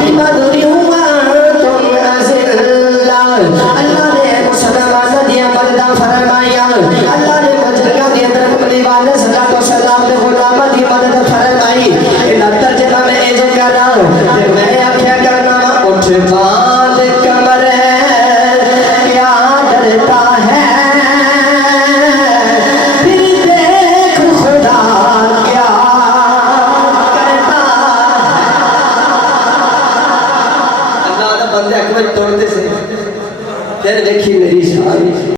बिमदुरियुमा तुम अज़िल्ला अल्लाह ने मुसलमान दिया मर्दा फरमाया अल्लाह ने बजरिया दिया तरकमली वाले सल्लल्लाहु अलैहि वसल्लम ने गुलाम दी मदद फरमाई इन तर्जुमा में ए करा मैं आख्या करना उठ बांध कमर है क्या डरता है फिर देख खुदा क्या करता अल्लाह दा बंदे अकबर तोड़ते से फिर देखी मेरी शान